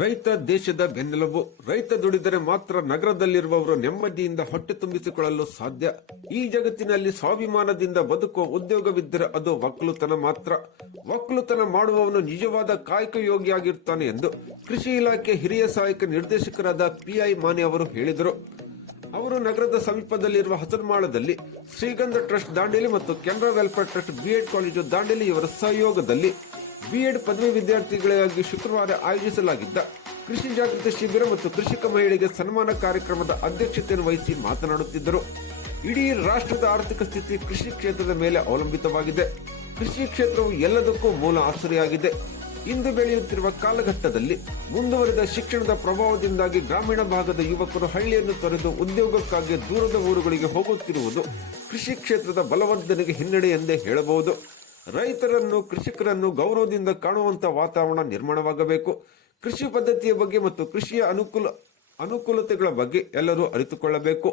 ರೈತ ದೇಶದ ಬೆನ್ನೆಲುಬು. ರೈತ ದುಡಿದರೆ ಮಾತ್ರ ನಗರದಲ್ಲಿರುವವರು ನೆಮ್ಮದಿಯಿಂದ ಹೊಟ್ಟೆ ತುಂಬಿಸಿಕೊಳ್ಳಲು ಸಾಧ್ಯ. ಈ ಜಗತ್ತಿನಲ್ಲಿ ಸ್ವಾಭಿಮಾನದಿಂದ ಬದುಕುವ ಉದ್ಯೋಗವಿದ್ದರೆ ಅದು ಒಕ್ಕಲುತನ ಮಾತ್ರ. ಒಕ್ಕಲುತನ ಮಾಡುವವನು ನಿಜವಾದ ಕಾಯಕ ಯೋಗಿಯಾಗಿರುತ್ತಾನೆ ಎಂದು ಕೃಷಿ ಇಲಾಖೆ ಹಿರಿಯ ಸಹಾಯಕ ನಿರ್ದೇಶಕರಾದ ಪಿಐ ಮಾನೆ ಅವರು ಹೇಳಿದರು. ಅವರು ನಗರದ ಸಮೀಪದಲ್ಲಿರುವ ಹಸನ್ಮಾಳದಲ್ಲಿ ಶ್ರೀಗಂಧ ಟ್ರಸ್ಟ್ ದಾಂಡೇಲಿ ಮತ್ತು Canara welfare trust BEd college Dandeli ಇವರ ಸಹಯೋಗದಲ್ಲಿ ಬಿಎಡ್ ಪದವಿ ವಿದ್ಯಾರ್ಥಿಗಳಿಗಾಗಿ ಶುಕ್ರವಾರ ಆಯೋಜಿಸಲಾಗಿದ್ದ ಕೃಷಿ ಜಾಗೃತಿ ಶಿಬಿರ ಮತ್ತು ಕೃಷಿಕ ಮಹಿಳೆಗೆ ಸನ್ಮಾನ ಕಾರ್ಯಕ್ರಮದ ಅಧ್ಯಕ್ಷತೆಯನ್ನು ವಹಿಸಿ ಮಾತನಾಡುತ್ತಿದ್ದರು. ಇಡೀ ರಾಷ್ಟ್ರದ ಆರ್ಥಿಕ ಸ್ಥಿತಿ ಕೃಷಿ ಕ್ಷೇತ್ರದ ಮೇಲೆ ಅವಲಂಬಿತವಾಗಿದೆ. ಕೃಷಿ ಕ್ಷೇತ್ರವು ಎಲ್ಲದಕ್ಕೂ ಮೂಲ ಆಸರೆಯಾಗಿದೆ. ಇಂದು ಬೆಳೆಯುತ್ತಿರುವ ಕಾಲಘಟ್ಟದಲ್ಲಿ ಮುಂದುವರಿದ ಶಿಕ್ಷಣದ ಪ್ರಭಾವದಿಂದಾಗಿ ಗ್ರಾಮೀಣ ಭಾಗದ ಯುವಕರು ಹಳ್ಳಿಯನ್ನು ತೊರೆದು ಉದ್ಯೋಗಕ್ಕಾಗಿ ದೂರದ ಊರುಗಳಿಗೆ ಹೋಗುತ್ತಿರುವುದು ಕೃಷಿ ಕ್ಷೇತ್ರದ ಬಲವರ್ಧನೆಗೆ ಹಿನ್ನಡೆ ಎಂದೇ ಹೇಳಬಹುದು. ರೈತರನ್ನು, ಕೃಷಿಕರನ್ನು ಗೌರವದಿಂದ ಕಾಣುವಂತಹ ವಾತಾವರಣ ನಿರ್ಮಾಣವಾಗಬೇಕು. ಕೃಷಿ ಪದ್ಧತಿಯ ಬಗ್ಗೆ ಮತ್ತು ಕೃಷಿಯ ಅನುಕೂಲತೆಗಳ ಬಗ್ಗೆ ಎಲ್ಲರೂ ಅರಿತುಕೊಳ್ಳಬೇಕು.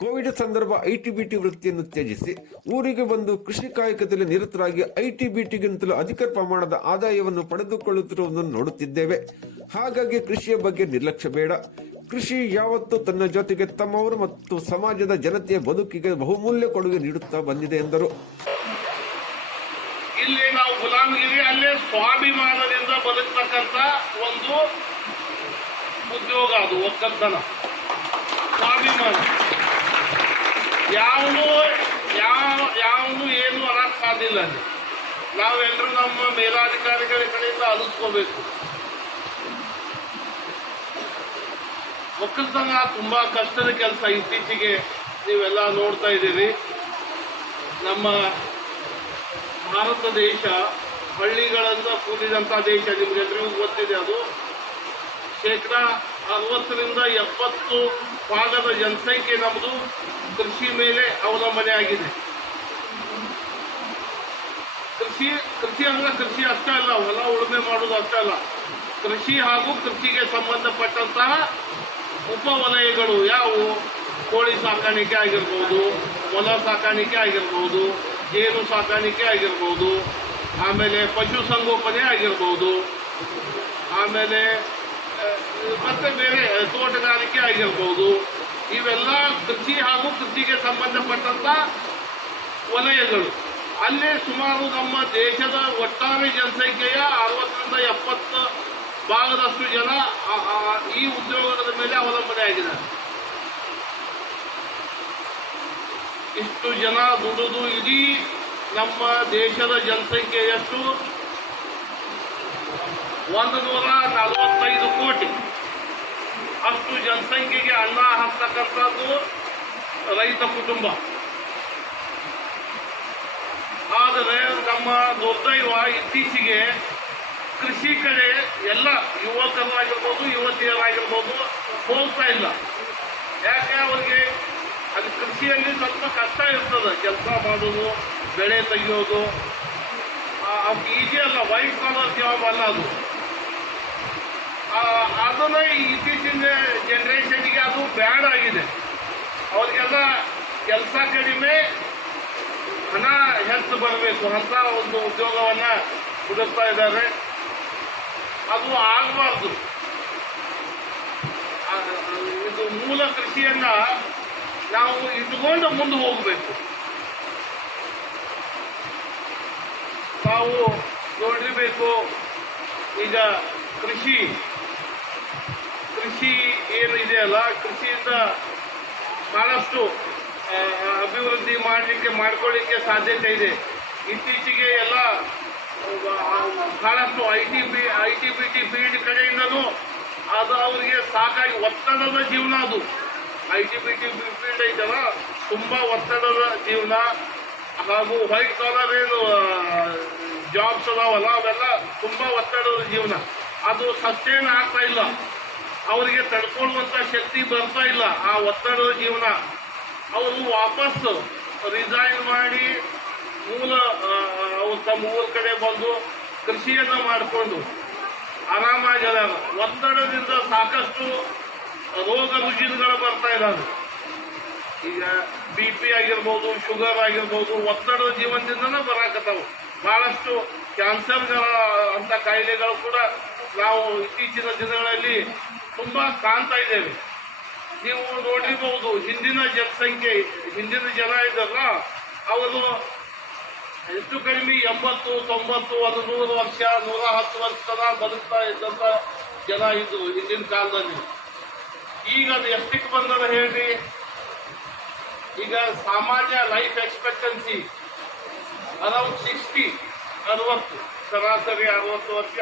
ಕೋವಿಡ್ ಸಂದರ್ಭ ಐಟಿಬಿಟಿ ವೃತ್ತಿಯನ್ನು ತ್ಯಜಿಸಿ ಊರಿಗೆ ಬಂದು ಕೃಷಿ ಕಾಯಕದಲ್ಲಿ ನಿರತರಾಗಿ ಐಟಿಬಿಟಿಗಿಂತಲೂ ಅಧಿಕ ಪ್ರಮಾಣದ ಆದಾಯವನ್ನು ಪಡೆದುಕೊಳ್ಳುತ್ತಿರುವುದನ್ನು ನೋಡುತ್ತಿದ್ದೇವೆ. ಹಾಗಾಗಿ ಕೃಷಿಯ ಬಗ್ಗೆ ನಿರ್ಲಕ್ಷ್ಯ ಬೇಡ. ಕೃಷಿ ಯಾವತ್ತೂ ತನ್ನ ಜೊತೆಗೆ ತಮ್ಮವರು ಮತ್ತು ಸಮಾಜದ ಜನತೆಯ ಬದುಕಿಗೆ ಬಹುಮೂಲ್ಯ ಕೊಡುಗೆ ನೀಡುತ್ತಾ ಬಂದಿದೆ ಎಂದರು. ಇಲ್ಲಿ ನಾವು ಗುಲಾಮಗಿರಿ ಅಲ್ಲೇ ಸ್ವಾಭಿಮಾನದಿಂದ ಬದುಕತಕ್ಕಂತ ಒಂದು ಉದ್ಯೋಗ, ಅದು ಒಕ್ಕಲ್ತನ. ಸ್ವಾಭಿಮಾನ ಯಾವನು ಏನು ಅನ್ನಕ್ ಸಾಧ್ಯ ಇಲ್ಲ. ನಾವೆಲ್ಲರೂ ನಮ್ಮ ಮೇಲಾಧಿಕಾರಿಗಳ ಕಡೆಯಿಂದ ಅಲಿಸ್ಕೋಬೇಕು. ಒಕ್ಕಲ್ತನ ತುಂಬಾ ಕಷ್ಟದ ಕೆಲಸ. ಇತ್ತೀಚೆಗೆ ನೀವೆಲ್ಲ ನೋಡ್ತಾ ಇದ್ದೀರಿ, ನಮ್ಮ ಭಾರತ ದೇಶ ಹಳ್ಳಿಗಳಿಂದ ಕೂಡಿದಂಥ ದೇಶ. ನಿಮ್ಗೆಲ್ಲರಿಗೂ ಗೊತ್ತಿದೆ. ಅದು ಶೇಕಡ 60-70% ಜನಸಂಖ್ಯೆ ನಮ್ಮದು ಕೃಷಿ ಮೇಲೆ ಅವಲಂಬನೆ ಆಗಿದೆ. ಕೃಷಿ ಅಂದ್ರೆ ಕೃಷಿ ಅಷ್ಟೇ ಅಲ್ಲ, ಹೊಲ ಉಳುಮೆ ಮಾಡೋದು ಅಷ್ಟೇ ಅಲ್ಲ. ಕೃಷಿ ಹಾಗೂ ಕೃಷಿಗೆ ಸಂಬಂಧಪಟ್ಟಂತಹ ಉಪವಲಯಗಳು ಯಾವುವು? ಕೋಳಿ ಸಾಕಾಣಿಕೆ ಆಗಿರ್ಬೋದು, ಮೊಲ ಸಾಕಾಣಿಕೆ ಆಗಿರ್ಬೋದು, ಜೇನು ಸಾಕಾಣಿಕೆ ಆಗಿರ್ಬೋದು, ಆಮೇಲೆ ಪಶು ಸಂಗೋಪನೆ ಆಗಿರ್ಬೋದು, ಆಮೇಲೆ ಮತ್ತೆ ಬೇರೆ ತೋಟಗಾರಿಕೆ ಆಗಿರ್ಬೋದು. ಇವೆಲ್ಲ ಕೃಷಿ ಹಾಗೂ ಕೃಷಿಗೆ ಸಂಬಂಧಪಟ್ಟಂತ ವಲಯಗಳು. ಅಲ್ಲಿ ಸುಮಾರು ನಮ್ಮ ದೇಶದ ಒಟ್ಟಾರೆ ಜನಸಂಖ್ಯೆಯ 60-70% ಜನ ಈ ಉದ್ಯೋಗದ ಮೇಲೆ ಅವಲಂಬನೆ ಆಗಿದೆ. ಇಷ್ಟು ಜನ ದುಡಿದು ಇಡೀ ನಮ್ಮ ದೇಶದ ಜನಸಂಖ್ಯೆ ಎಷ್ಟು? 145 ಕೋಟಿ. ಅಷ್ಟು ಜನಸಂಖ್ಯೆಗೆ ಅನ್ನ ಹಾಕ್ತಕ್ಕಂಥದ್ದು ರೈತ ಕುಟುಂಬ. ಆದರೆ ನಮ್ಮ ದುರ್ದೈವ ಇತ್ತೀಚೆಗೆ ಕೃಷಿ ಕಡೆ ಎಲ್ಲ ಯುವಕರಾಗಿರ್ಬೋದು, ಯುವತಿಯರಾಗಿರ್ಬೋದು ಹೋಗ್ತಾ ಇಲ್ಲ. ಯಾಕೆ? ಅವ್ರಿಗೆ ಅದು ಕೃಷಿಯಲ್ಲಿ ಸ್ವಲ್ಪ ಕಷ್ಟ ಇರ್ತದೆ. ಕೆಲಸ ಮಾಡೋದು, ಬೆಳೆ ತೆಗೆಯೋದು ಅದು ಈಜಿ ಅಲ್ಲ, ವೈಟ್ ಕಾಲರ್ ಜಾಬ್ ಅಲ್ಲ ಅದು. ಅದನ್ನ ಇತ್ತೀಚಿನ ಜನರೇಷನ್ಗೆ ಅದು ಬ್ಯಾಡ್ ಆಗಿದೆ. ಅವ್ರಿಗೆಲ್ಲ ಕೆಲಸ ಕಡಿಮೆ, ಹಣ ಹೆಚ್ಚು ಬರಬೇಕು ಅಂತ ಒಂದು ಉದ್ಯೋಗವನ್ನ ಹುಡುಕ್ತಾ ಇದ್ದಾರೆ. ಅದು ಆಗಬಾರ್ದು. ಇದು ಮೂಲ ಕೃಷಿಯನ್ನ ನಾವು ಇಟ್ಕೊಂಡು ಮುಂದೆ ಹೋಗಬೇಕು. ನಾವು ನೋಡಿರ್ಬೇಕು, ಈಗ ಕೃಷಿ ಏನು ಇದೆಯಲ್ಲ, ಕೃಷಿಯಿಂದ ಬಹಳಷ್ಟು ಅಭಿವೃದ್ಧಿ ಮಾಡ್ಕೊಳ್ಳಿಕ್ಕೆ ಸಾಧ್ಯತೆ ಇದೆ. ಇತ್ತೀಚೆಗೆ ಎಲ್ಲ ಬಹಳಷ್ಟು ಐಟಿಬಿಟಿ ಫೀಲ್ಡ್ ಕಡೆಯಿಂದಲೂ ಅದು ಅವರಿಗೆ ಸಾಕಾಗಿ ಒತ್ತಡದ ಜೀವನ. ಅದು ಐಟಿಬಿಟಿ ಫೀಲ್ಡ್ ಐತಲ್ಲ, ತುಂಬಾ ಒತ್ತಡದ ಜೀವನ. ಹಾಗೂ ವೈಟ್ ಕಾಲರ್ ಏನು ಜಾಬ್ಸ್ ಅದಾವಲ್ಲ, ಅವೆಲ್ಲ ತುಂಬಾ ಒತ್ತಡದ ಜೀವನ. ಅದು ಸಸ್ಟೈನ್ ಆಗ್ತಾ ಇಲ್ಲ. ಅವರಿಗೆ ತಡ್ಕೊಳ್ಳುವಂತ ಶಕ್ತಿ ಬರ್ತಾ ಇಲ್ಲ ಆ ಒತ್ತಡದ ಜೀವನ. ಅವರು ವಾಪಸ್ ರಿಸೈನ್ ಮಾಡಿ ಅವ್ರು ತಮ್ಮ ಊರ ಕಡೆ ಬಂದು ಕೃಷಿಯನ್ನ ಮಾಡಿಕೊಂಡು ಆರಾಮಾಗಿ ಅದಾರ. ಒತ್ತಡದಿಂದ ಸಾಕಷ್ಟು ರೋಗ ರುಜಿನಗಳು ಬರ್ತಾ ಇರೋದು. ಈಗ BP ಆಗಿರ್ಬೋದು, ಶುಗರ್ ಆಗಿರ್ಬೋದು, ಒತ್ತಡದ ಜೀವನದಿಂದನೇ ಬರಾಕತ್ತಾವು. ಬಹಳಷ್ಟು ಕ್ಯಾನ್ಸರ್ಗಳ ಅಂತ ಕಾಯಿಲೆಗಳು ಕೂಡ ನಾವು ಇತ್ತೀಚಿನ ದಿನಗಳಲ್ಲಿ ತುಂಬಾ ಕಾಣ್ತಾ ಇದ್ದೇವೆ. ನೀವು ನೋಡಿರಬಹುದು, ಹಿಂದಿನ ಜನಸಂಖ್ಯೆ, ಹಿಂದಿನ ಜನ ಇದ್ದಲ್ಲ, ಅವರು ಹೆಚ್ಚು ಕಡಿಮೆ 80, 90, 100 ವರ್ಷ, 110 ವರ್ಷ ತನಕ ಬದುಕ್ತಾ ಇದ್ದಂತ ಜನ ಇದ್ರು ಹಿಂದಿನ ಕಾಲದಲ್ಲಿ. ಈಗ ಅದು ಎಷ್ಟಕ್ಕೆ ಬಂದದ ಹೇಳ್ರಿ? ಈಗ ಸಾಮಾನ್ಯ ಲೈಫ್ ಎಕ್ಸ್ಪೆಕ್ಟೆನ್ಸಿ ಅರೌಂಡ್ 60, ಸರಾಸರಿ 60 ವರ್ಷ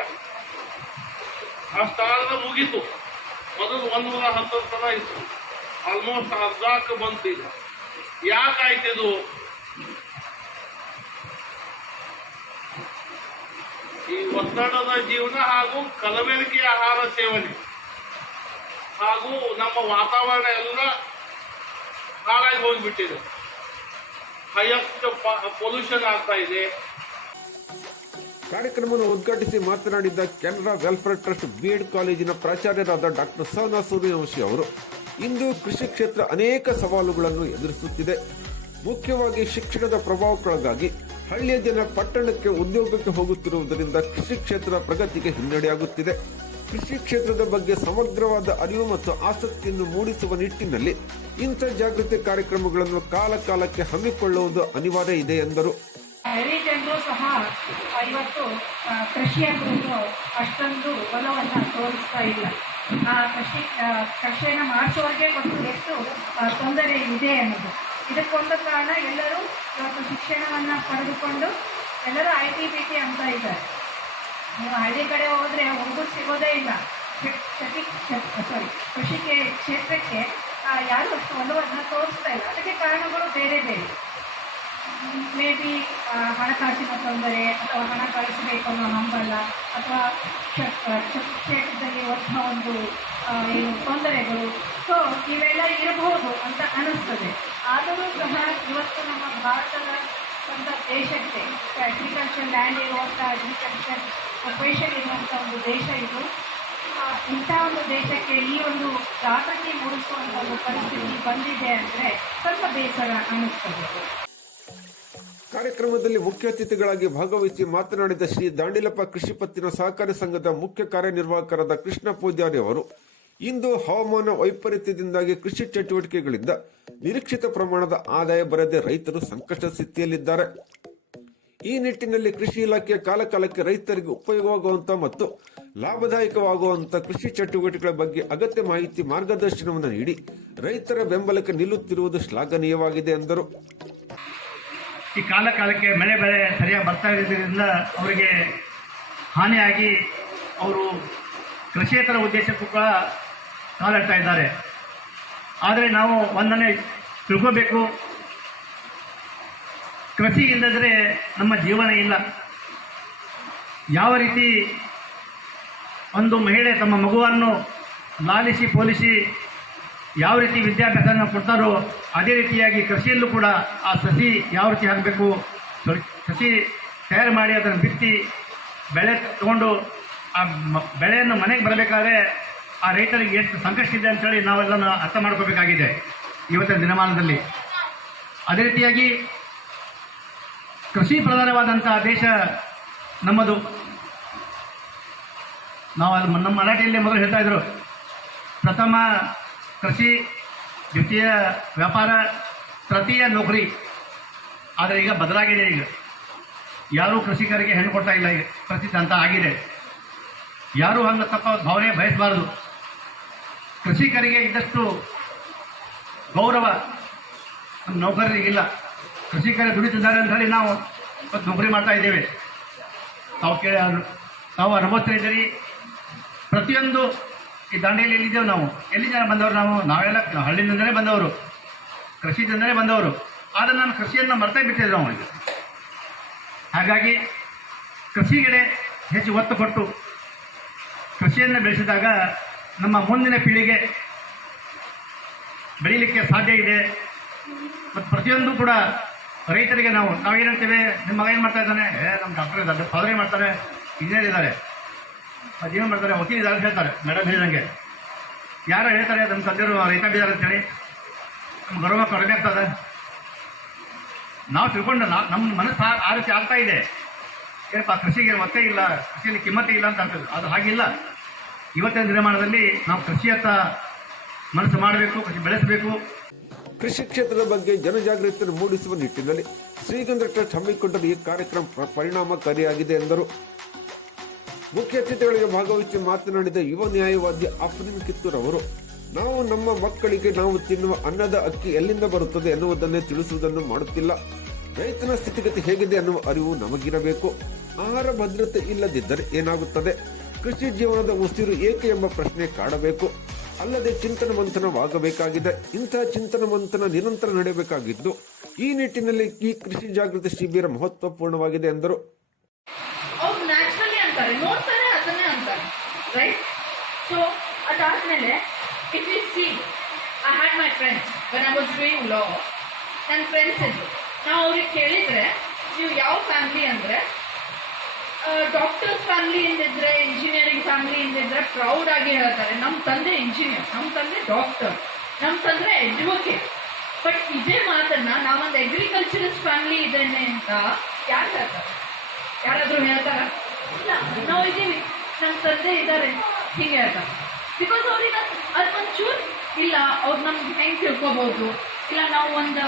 ಅಷ್ಟಾದ್ರೆ ಮುಗೀತು. ಮೊದಲು 110 ತನ ಇತ್ತು, ಆಲ್ಮೋಸ್ಟ್ ಅರ್ಧಕ್ಕೆ ಬಂತು. ಈಗ ಯಾಕಾಯ್ತಿದು? ಈ ಒತ್ತಡದ ಜೀವನ ಹಾಗೂ ಕಲಬೆರಕೆ ಆಹಾರ ಸೇವನೆ ಹಾಗೂ ನಮ್ಮ ವಾತಾವರಣ ಎಲ್ಲ ಹಾಳಾಗಿ ಹೋಗಿಬಿಟ್ಟಿದೆ. ಹೈಯೆಸ್ಟ್ ಪೊಲ್ಯೂಷನ್ ಆಗ್ತಾ ಇದೆ. ಕಾರ್ಯಕ್ರಮವನ್ನು ಉದ್ಘಾಟಿಸಿ ಮಾತನಾಡಿದ ಕೆನರಾ ವೆಲ್ಫೇರ್ ಟ್ರಸ್ಟ್ ಬಿಎಡ್ ಕಾಲೇಜಿನ ಪ್ರಾಚಾರ್ಯರಾದ ಡಾಕ್ಟರ್ ಸಹನಾ ಸೂರ್ಯವಂಶಿ ಅವರು, ಇಂದು ಕೃಷಿ ಕ್ಷೇತ್ರ ಅನೇಕ ಸವಾಲುಗಳನ್ನು ಎದುರಿಸುತ್ತಿದೆ. ಮುಖ್ಯವಾಗಿ ಶಿಕ್ಷಣದ ಪ್ರಭಾವಕ್ಕೊಳಗಾಗಿ ಹಳ್ಳಿಯ ಜನ ಪಟ್ಟಣಕ್ಕೆ ಉದ್ಯೋಗಕ್ಕೆ ಹೋಗುತ್ತಿರುವುದರಿಂದ ಕೃಷಿ ಕ್ಷೇತ್ರದ ಪ್ರಗತಿಗೆ ಹಿನ್ನಡೆಯಾಗುತ್ತಿದೆ. ಕೃಷಿ ಕ್ಷೇತ್ರದ ಬಗ್ಗೆ ಸಮಗ್ರವಾದ ಅರಿವು ಮತ್ತು ಆಸಕ್ತಿಯನ್ನು ಮೂಡಿಸುವ ನಿಟ್ಟಿನಲ್ಲಿ ಇಂಥ ಜಾಗೃತಿ ಕಾರ್ಯಕ್ರಮಗಳನ್ನು ಕಾಲಕಾಲಕ್ಕೆ ಹಮ್ಮಿಕೊಳ್ಳುವುದು ಅನಿವಾರ್ಯ ಇದೆ ಎಂದರು. ಹಿರಿಯ ಜನರು ಸಹ ಇವತ್ತು ಕೃಷಿಯ ಕುರಿತು ಅಷ್ಟೊಂದು ಒಲವನ್ನು ತೋರಿಸ್ತಾ ಇಲ್ಲ. ಕೃಷಿಯನ್ನು ಮಾಡಿಸೋರಿಗೆ ಗೊತ್ತು ಎಷ್ಟು ತೊಂದರೆ ಇದೆ ಅನ್ನೋದು. ಇದಕ್ಕೊಂದು ಕಾರಣ, ಎಲ್ಲರೂ ಇವತ್ತು ಶಿಕ್ಷಣವನ್ನು ಪಡೆದುಕೊಂಡು ಎಲ್ಲರೂ IT ಅಂತ ಇದ್ದಾರೆ. ನೀವು ಹಳ್ಳಿ ಕಡೆ ಹೋದರೆ ಹುಡುಗರು ಸಿಗೋದೇ ಇಲ್ಲ. ಕೃಷಿ ಕ್ಷೇತ್ರಕ್ಕೆ ಯಾರು ಅಷ್ಟು ಒಲವನ್ನು ತೋರಿಸ್ತಾ ಇಲ್ಲ. ಅದಕ್ಕೆ ಕಾರಣಗಳು ಬೇರೆ ಬೇರೆ. ಮೇ ಬಿ ಹಣಕಾಸಿನ ತೊಂದರೆ, ಅಥವಾ ಹಣ ಕಳಿಸಬೇಕು ಅನ್ನೋ ಹಂಬಲ, ಅಥವಾ ಕ್ಷೇತ್ರದಲ್ಲಿ ಒಂದು ತೊಂದರೆಗಳು. ಸೊ ಇವೆಲ್ಲ ಇರಬಹುದು ಅಂತ ಅನ್ನಿಸ್ತದೆ. ಆದರೂ ಸಹ ಇವತ್ತು ನಮ್ಮ ಭಾರತದ ಸ್ವಂತ ದೇಶಕ್ಕೆ ಅಗ್ರಿಕಲ್ಚರ್ ಲ್ಯಾಂಡ್ ಇರುವಂಥ, ಅಗ್ರಿಕಲ್ಚರ್ ಪ್ರೊಫೆಷನ್ ಇರುವಂಥ ಒಂದು ದೇಶ ಇದು. ಇಂಥ ಒಂದು ದೇಶಕ್ಕೆ ಈ ಒಂದು ಜಾಗೃತಿ ಮೂಡಿಸುವಂಥ ಒಂದು ಪರಿಸ್ಥಿತಿ ಬಂದಿದೆ ಅಂದರೆ ಸ್ವಲ್ಪ ಬೇಸರ ಅನ್ನಿಸ್ತದೆ. ಕಾರ್ಯಕ್ರಮದಲ್ಲಿ ಮುಖ್ಯ ಅತಿಥಿಗಳಾಗಿ ಭಾಗವಹಿಸಿ ಮಾತನಾಡಿದ ಶ್ರೀ ದಾಂಡಿಲಪ್ಪ ಕೃಷಿ ಪತ್ತಿನ ಸಹಕಾರಿ ಸಂಘದ ಮುಖ್ಯ ಕಾರ್ಯನಿರ್ವಾಹಕರಾದ ಕೃಷ್ಣ ಪೂಜಾರಿ ಅವರು, ಇಂದು ಹವಾಮಾನ ವೈಪರೀತ್ಯದಿಂದಾಗಿ ಕೃಷಿ ಚಟುವಟಿಕೆಗಳಿಂದ ನಿರೀಕ್ಷಿತ ಪ್ರಮಾಣದ ಆದಾಯ ಬರದೆ ರೈತರು ಸಂಕಷ್ಟ ಸ್ಥಿತಿಯಲ್ಲಿದ್ದಾರೆ. ಈ ನಿಟ್ಟಿನಲ್ಲಿ ಕೃಷಿ ಇಲಾಖೆಯ ಕಾಲಕಾಲಕ್ಕೆ ರೈತರಿಗೆ ಉಪಯೋಗವಾಗುವಂತಹ ಮತ್ತು ಲಾಭದಾಯಕವಾಗುವಂತಹ ಕೃಷಿ ಚಟುವಟಿಕೆಗಳ ಬಗ್ಗೆ ಅಗತ್ಯ ಮಾಹಿತಿ, ಮಾರ್ಗದರ್ಶನವನ್ನು ನೀಡಿ ರೈತರ ಬೆಂಬಲಕ್ಕೆ ನಿಲ್ಲುತ್ತಿರುವುದು ಶ್ಲಾಘನೀಯವಾಗಿದೆ ಎಂದರು. ಈ ಕಾಲಕ್ಕೆ ಮಳೆ ಬೆಳೆ ಸರಿಯಾಗಿ ಬರ್ತಾ ಇರೋದ್ರಿಂದ ಅವರಿಗೆ ಹಾನಿಯಾಗಿ ಅವರು ಕೃಷಿಯೇತರ ಉದ್ದೇಶಕ್ಕೂ ಕೂಡ ಕಾಲಿಡ್ತಾ ಇದ್ದಾರೆ. ಆದರೆ ನಾವು ಒಂದನ್ನೇ ತಿಳ್ಕೋಬೇಕು, ಕೃಷಿ ಇಲ್ಲದ್ರೆ ನಮ್ಮ ಜೀವನ ಇಲ್ಲ. ಯಾವ ರೀತಿ ಒಂದು ಮಹಿಳೆ ತಮ್ಮ ಮಗುವನ್ನು ಲಾಲಿಸಿ ಪೋಲಿಸಿ ಯಾವ ರೀತಿ ವಿದ್ಯಾಭ್ಯಾಸನ ಕೊಡ್ತಾರೋ ಅದೇ ರೀತಿಯಾಗಿ ಕೃಷಿಯಲ್ಲೂ ಕೂಡ ಆ ಸಸಿ ಯಾವ ರೀತಿ ಹಾಕಬೇಕು, ಸಸಿ ತಯಾರು ಮಾಡಿ ಅದನ್ನು ಬಿತ್ತಿ ಬೆಳೆ ತಗೊಂಡು ಆ ಬೆಳೆಯನ್ನು ಮನೆಗೆ ಬರಬೇಕಾದ್ರೆ ಆ ರೈತರಿಗೆ ಎಷ್ಟು ಸಂಕಷ್ಟ ಇದೆ ಅಂತೇಳಿ ನಾವೆಲ್ಲ ಅರ್ಥ ಮಾಡ್ಕೋಬೇಕಾಗಿದೆ ಇವತ್ತಿನ ದಿನಮಾನದಲ್ಲಿ. ಅದೇ ರೀತಿಯಾಗಿ ಕೃಷಿ ಪ್ರಧಾನವಾದಂಥ ದೇಶ ನಮ್ಮದು. ನಾವು ನಮ್ಮ ಮರಾಠಿಯಲ್ಲಿ ಮೊದಲು ಹೇಳ್ತಾ ಇದ್ರು, ಪ್ರಥಮ ಕೃಷಿ, ದ್ವಿತೀಯ ವ್ಯಾಪಾರ, ತೃತೀಯ ನೌಕರಿ. ಆದರೆ ಈಗ ಬದಲಾಗಿದೆ. ಈಗ ಯಾರೂ ಕೃಷಿಕರಿಗೆ ಹೆಣ್ಣು ಕೊಡ್ತಾ ಇಲ್ಲ. ಈಗ ಪರಿಸ್ಥಿತಿ ಅಂತ ಆಗಿದೆ. ಯಾರೂ ಹಂಗೆ ತಪ್ಪ ಭಾವನೆ ಬಯಸಬಾರದು. ಕೃಷಿಕರಿಗೆ ಇದ್ದಷ್ಟು ಗೌರವ ನಮ್ಮ ನೌಕರರಿಗಿಲ್ಲ. ಕೃಷಿಕರು ದುಡಿತಿದ್ದಾರೆ ಅಂತ ಹೇಳಿ ನಾವು ಇವತ್ತು ನೌಕರಿ ಮಾಡ್ತಾ ಇದ್ದೇವೆ. ತಾವು ಅನುಭವಿಸ್ತಾ ಇದ್ದೀರಿ. ಪ್ರತಿಯೊಂದು ಈ ದಾಂಡೇಲಿ ಎಲ್ಲಿದ್ದೇವೆ ನಾವು, ಎಲ್ಲಿ ಜನ ಬಂದವರು ನಾವೆಲ್ಲ ಹಳ್ಳಿಯಿಂದಲೇ ಬಂದವರು, ಕೃಷಿಯಿಂದಲೇ ಬಂದವರು. ಆದರೆ ನಾನು ಕೃಷಿಯನ್ನು ಮರ್ತೇ ಬಿಟ್ಟಿದ್ದೆ ನಾವು ಈಗ. ಹಾಗಾಗಿ ಕೃಷಿಗೆ ಹೆಚ್ಚು ಒತ್ತು ಕೊಟ್ಟು ಕೃಷಿಯನ್ನು ಬೆಳೆಸಿದಾಗ ನಮ್ಮ ಮುಂದಿನ ಪೀಳಿಗೆ ಬೆಳೀಲಿಕ್ಕೆ ಸಾಧ್ಯ ಇದೆ. ಮತ್ತು ಪ್ರತಿಯೊಂದು ಕೂಡ ರೈತರಿಗೆ ನಾವೇನು ಹೇಳ್ತೇವೆ, ನಿಮ್ಮ ಮಗ ಏನು ಮಾಡ್ತಾ ಇದ್ದಾನೆ, ನಮ್ಮ ಡಾಕ್ಟರ್ ಇದ್ದಾರೆ, ಫಾದರ್ ಏನು ಮಾಡ್ತಾರೆ, ಇಂಜಿನಿಯರ್ ಇದ್ದಾರೆ, ಅದೇನು ಮಾಡ್ತಾರೆ, ವಕೀಲ ಇದ್ದಾರೆ ಅಂತ ಹೇಳ್ತಾರೆ. ಮೇಡಮ್ ಹೇಳಿದಂಗೆ ಯಾರು ಹೇಳ್ತಾರೆ ನಮ್ಮ ತಂದೆಯವರು ರೈತ ಬಿದ್ದಾರೆ ಅಂತೇಳಿ ನಮ್ಮ ಗೌರವ ಕಡಿಮೆ ಆಗ್ತದೆ. ನಾವು ತಿಳ್ಕೊಂಡು ನಮ್ಮ ಮನಸ್ಸು ಆ ರೀತಿ ಆಗ್ತಾ ಇದೆ. ಏನಪ್ಪ ಕೃಷಿಗೆ ಒತ್ತೆ ಇಲ್ಲ, ಕೃಷಿಯಲ್ಲಿ ಕಿಮ್ಮತ್ತೆ ಇಲ್ಲ ಅಂತ ಆಗ್ತದೆ. ಅದು ಹಾಗಿಲ್ಲ. ಇವತ್ತಿನ ದಿನಮಾನದಲ್ಲಿ ನಾವು ಕೃಷಿಯತ್ತ ಮನಸ್ಸು ಮಾಡಬೇಕು, ಕೃಷಿ ಬೆಳೆಸಬೇಕು. ಕೃಷಿ ಕ್ಷೇತ್ರದ ಬಗ್ಗೆ ಜನಜಾಗೃತಿಯನ್ನು ಮೂಡಿಸುವ ನಿಟ್ಟಿನಲ್ಲಿ ಶ್ರೀಗಂಧ ಟ್ರಸ್ಟ್ ಹಮ್ಮಿಕೊಂಡಿರುವ ಈ ಕಾರ್ಯಕ್ರಮ ಪರಿಣಾಮಕಾರಿಯಾಗಿದೆ ಎಂದರು. ಮುಖ್ಯ ಅತಿಥಿಗಳಿಗೆ ಭಾಗವಹಿಸಿ ಮಾತನಾಡಿದ ಯುವ ನ್ಯಾಯವಾದಿ ಅಫ್ರೀನ್ ಕಿತ್ತೂರ್ ಅವರು, ನಾವು ನಮ್ಮ ಮಕ್ಕಳಿಗೆ ನಾವು ತಿನ್ನುವ ಅನ್ನದ ಅಕ್ಕಿ ಎಲ್ಲಿಂದ ಬರುತ್ತದೆ ಎನ್ನುವುದನ್ನೇ ತಿಳಿಸುವುದನ್ನು ಮಾಡುತ್ತಿಲ್ಲ. ರೈತನ ಸ್ಥಿತಿಗತಿ ಹೇಗಿದೆ ಎನ್ನುವ ಅರಿವು ನಮಗಿರಬೇಕು. ಆಹಾರ ಭದ್ರತೆ ಇಲ್ಲದಿದ್ದರೆ ಏನಾಗುತ್ತದೆ? ಕೃಷಿ ಜೀವನದ ಉಸಿರು ಏಕೆ ಎಂಬ ಪ್ರಶ್ನೆ ಕಾಡಬೇಕು. ಅಲ್ಲದೆ ಚಿಂತನ ಮಂಥನವಾಗಬೇಕಾಗಿದೆ. ಇಂತಹ ಚಿಂತನ ಮಂಥನ ನಿರಂತರ ನಡೆಯಬೇಕಾಗಿದ್ದು, ಈ ನಿಟ್ಟಿನಲ್ಲಿ ಈ ಕೃಷಿ ಜಾಗೃತಿ ಶಿಬಿರ ಮಹತ್ವಪೂರ್ಣವಾಗಿದೆ ಎಂದರು. ಅವ್ರು ನ್ಯಾಚುರಲಿ ಅಂತಾರೆ, ನೋಡ್ತಾರೆ ಅದನ್ನೇ ಅಂತಾರೆ, ರೈಟ್? ಸೊ ಅದಾದ್ಮೇಲೆ if you see, I had my friends when I was doing law. ನನ್ನ ಫ್ರೆಂಡ್ಸ್ ಇದ್ರು. ನಾವು ಅವ್ರಿಗೆ ಕೇಳಿದರೆ ನೀವು ಯಾವ ಫ್ಯಾಮಿಲಿ ಅಂದರೆ, ಡಾಕ್ಟರ್ಸ್ ಫ್ಯಾಮಿಲಿಯಿಂದ ಇದ್ದರೆ, ಇಂಜಿನಿಯರಿಂಗ್ ಫ್ಯಾಮಿಲಿಯಿಂದ ಇದ್ದರೆ ಪ್ರೌಡ್ ಆಗಿ ಹೇಳ್ತಾರೆ, ನಮ್ಮ ತಂದೆ ಇಂಜಿನಿಯರ್, ನಮ್ಮ ತಂದೆ ಡಾಕ್ಟರ್, ನಮ್ಮ ತಂದೆ ಎಡ್ವೊಕೇಟ್. ಬಟ್ ಇದೇ ಮಾತನ್ನ ನಾವೊಂದು ಅಗ್ರಿಕಲ್ಚರಿಸ್ಟ್ ಫ್ಯಾಮಿಲಿ ಇದ್ದೇನೆ ಅಂತ ಯಾರು ಹೇಳ್ತಾರೆ? ಯಾರಾದರೂ ಹೇಳ್ತಾರ? ಇಲ್ಲ, ನಾವು ಇದ್ದೀವಿ, ನಮ್ಮ ತಂದೆ ಇದ್ದಾರೆ, ಹೀಗೆ ಹೇಳ್ತಾರೆ. ಬಿಕಾಸ್ ಅವ್ರಿಗೆ ಅದು ಒಂಚೂರು ಇಲ್ಲ, ಅವ್ರು ನಮ್ಗೆ ಹೆಂಗೆ ತಿಳ್ಕೊಬೋದು, ಇಲ್ಲ ನಾವು ಒಂದು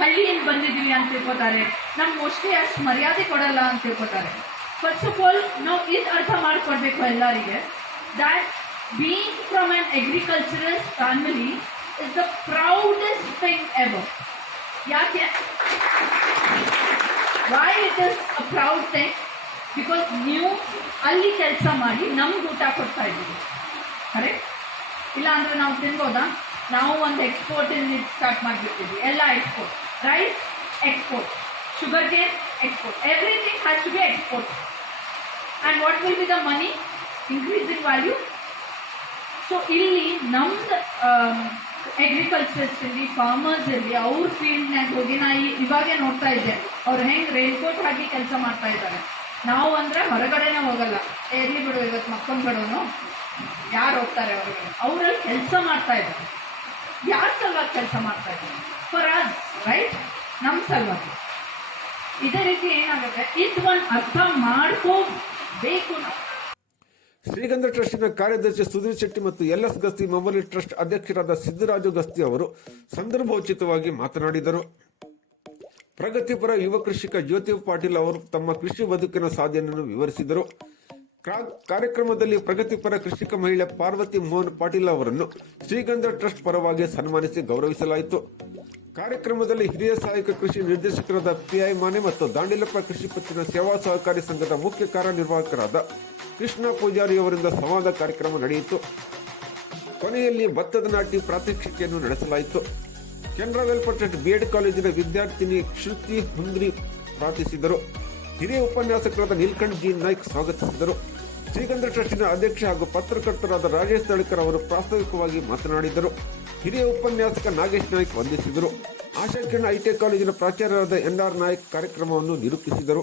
ಹಳ್ಳಿಯಿಂದ ಬಂದಿದ್ದೀವಿ ಅಂತ ತಿಳ್ಕೊತಾರೆ, ನಮ್ಗೆ ಮೋಸ್ಟ್ಲಿ ಅಷ್ಟು ಮರ್ಯಾದೆ ಕೊಡಲ್ಲ ಅಂತ ತಿಳ್ಕೊತಾರೆ. ಫಸ್ಟ್ ಆಫ್ ಆಲ್ ನಾವು ಇದು ಅರ್ಥ ಮಾಡ್ಕೊಡ್ಬೇಕು ಎಲ್ಲರಿಗೆ, that being from an agricultural family is the proudest thing ever. ಯಾಕೆ? Why it is a proud thing? Because ನೀವು ಅಲ್ಲಿ ಕೆಲಸ ಮಾಡಿ ನಮ್ಗೆ ಊಟ ಕೊಡ್ತಾ ಇದ್ದೀವಿ, ಕರೆಕ್ಟ್? ಇಲ್ಲ ಅಂದರೆ ನಾವು ತಿನ್ಬೋದಾ? ನಾವು ಒಂದು ಎಕ್ಸ್ಪೋರ್ಟ್ ಸ್ಟಾರ್ಟ್ ಮಾಡಿಬಿಡ್ತೀವಿ, ಎಲ್ಲ export. Rice export, sugar cane export, everything has to be export. And what will be the money? Increasing value. So ಇಲ್ಲಿ ನಮ್ದು ಅಗ್ರಿಕಲ್ಚರ್ಸ್ ಇರಲಿ, ಫಾರ್ಮರ್ಸ್ ಇರಲಿ, ಅವ್ರ ಫೀಲ್ಡ್ನಾಗ ಹೋಗಿ ನಾ ಇವಾಗೇ ನೋಡ್ತಾ ಇದ್ದೆ, ಅವ್ರು ಹೆಂಗೆ ರೈನ್ಕೋಟ್ ಹಾಕಿ ಕೆಲಸ ಮಾಡ್ತಾ ಇದ್ದಾರೆ. ನಾವು ಅಂದರೆ ಹೊರಗಡೆನೇ ಹೋಗಲ್ಲ, ಎಲ್ಲಿ ಬಿಡು ಇವತ್ತು ಮಕ್ಕಳು ಬಿಡೋನು, ಯಾರು ಹೋಗ್ತಾರೆ ಹೊರಗಡೆ? ಅವರಲ್ಲಿ ಕೆಲಸ ಮಾಡ್ತಾ ಇದ್ದಾರೆ. ಯಾರ ಸಲುವಾಗಿ ಕೆಲಸ ಮಾಡ್ತಾ ಇದ್ದಾರೆ? For us, right? ನಮ್ಮ ಸಲುವಾಗಿ. ಇದೇ ರೀತಿ ಏನಾಗುತ್ತೆ, ಇದು ಒಂದು ಅರ್ಥ ಮಾಡ್ಕೋಬೇಕು ನಾವು. ಶ್ರೀಗಂಧ ಟ್ರಸ್ಟಿನ ಕಾರ್ಯದರ್ಶಿ ಸುಧೀರ್ ಶೆಟ್ಟಿ ಮತ್ತು LS ಗಸ್ತಿ ಮೆಮೋರಿಯಲ್ ಟ್ರಸ್ಟ್ ಅಧ್ಯಕ್ಷರಾದ ಸಿದ್ದರಾಜು ಗಸ್ತಿ ಅವರು ಸಂದರ್ಭೋಚಿತವಾಗಿ ಮಾತನಾಡಿದರು. ಪ್ರಗತಿಪರ ಯುವ ಕೃಷಿಕ ಜ್ಯೋತಿ ಪಾಟೀಲ್ ಅವರು ತಮ್ಮ ಕೃಷಿ ಬದುಕಿನ ಸಾಧನೆಯನ್ನು ವಿವರಿಸಿದರು. ಕಾರ್ಯಕ್ರಮದಲ್ಲಿ ಪ್ರಗತಿಪರ ಕೃಷಿಕ ಮಹಿಳೆ ಪಾರ್ವತಿ ಮೋಹನ್ ಪಾಟೀಲ್ ಅವರನ್ನು ಶ್ರೀಗಂಧ ಟ್ರಸ್ಟ್ ಪರವಾಗಿ ಸನ್ಮಾನಿಸಿ ಗೌರವಿಸಲಾಯಿತು. ಕಾರ್ಯಕ್ರಮದಲ್ಲಿ ಹಿರಿಯ ಸಹಾಯಕ ಕೃಷಿ ನಿರ್ದೇಶಕರಾದ PI ಮಾನೆ ಮತ್ತು ದಾಂಡಿಲಪ್ಪ ಕೃಷಿ ಪತ್ತಿನ ಸೇವಾ ಸಹಕಾರಿ ಸಂಘದ ಮುಖ್ಯ ಕಾರ್ಯನಿರ್ವಾಹಕರಾದ ಕೃಷ್ಣ ಪೂಜಾರಿ ಅವರಿಂದ ಸಂವಾದ ಕಾರ್ಯಕ್ರಮ ನಡೆಯಿತು. ಕೊನೆಯಲ್ಲಿ ಭತ್ತದ ನಾಟಿ ಪ್ರಾತ್ಯಕ್ಷಿಕೆಯನ್ನು ನಡೆಸಲಾಯಿತು. ಕೆನರಾ ವೆಲ್ಫೇರ್ ಟ್ರಸ್ಟ್ B.Ed ಕಾಲೇಜಿನ ವಿದ್ಯಾರ್ಥಿನಿ ಶ್ರುತಿ ಹುಂದ್ರಿ ಪ್ರಾರ್ಥಿಸಿದರು. ಹಿರಿಯ ಉಪನ್ಯಾಸಕರಾದ ನೀಲ್ಕಂಠ್ G. ನಾಯ್ಕ್ ಸ್ವಾಗತಿಸಿದರು. ಶ್ರೀಗಂಧ ಟ್ರಸ್ಟಿನ ಅಧ್ಯಕ್ಷ ಹಾಗೂ ಪತ್ರಕರ್ತರಾದ ರಾಜೇಶ್ ತಳಿಕರ್ ಅವರು ಪ್ರಾಸ್ತಾವಿಕವಾಗಿ ಮಾತನಾಡಿದರು. ಹಿರಿಯ ಉಪನ್ಯಾಸಕ ನಾಗೇಶ್ ನಾಯ್ಕ್ ವಂದಿಸಿದರು. ಆಶಾಕಿರಣ ITI ಕಾಲೇಜಿನ ಪ್ರಾಚಾರ್ಯರಾದ NR ನಾಯ್ಕ್ ಕಾರ್ಯಕ್ರಮವನ್ನು ನಿರೂಪಿಸಿದರು.